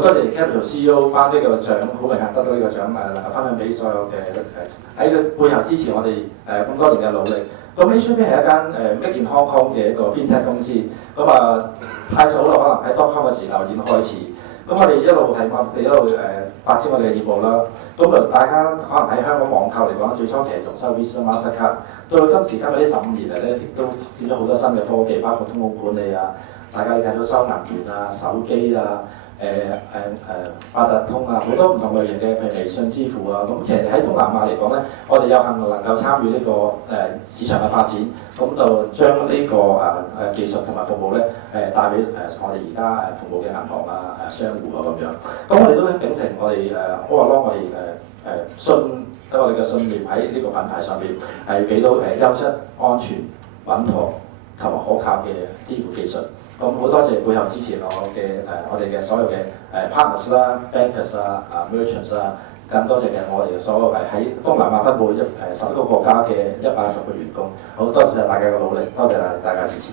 好多謝 Capital CEO 頒呢個獎，好榮幸得到呢個獎，能夠分享俾所有嘅喺佢背後支持我哋咁多年嘅努力。咁 HKP 係一間Make in Hong Kong 嘅一個 FinTech 公司，咁太早啦，可能喺 .com 嘅時候已經開始。咁我哋一路發展我哋嘅業務啦。咁大家可能喺香港網購嚟講，最初期係用收 Visa Mastercard，到今時今日呢15年嚟咧，亦都見咗好多新嘅科技，包括通報管理啊，大家睇到收銀員啊、手機啊。八達通啊，好多唔同類型嘅，譬如微信支付啊，咁其實喺東南亞嚟講咧，我哋有幸能夠參與呢個市場嘅發展，咁就將呢個技術同埋服務咧帶俾我哋而家服務嘅銀行啊、商戶啊咁樣。咁我哋都秉承我哋All Along我哋我哋嘅信念喺呢個品牌上面係俾到優質、安全、穩妥同埋可靠嘅支付技術。咁好多謝背後支持我哋嘅所有嘅partners 啦、bankers 啊、merchants 啊，更多謝嘅我哋所有喺東南亞分佈11個國家嘅110個員工。好多謝大家嘅努力，多謝大家支持。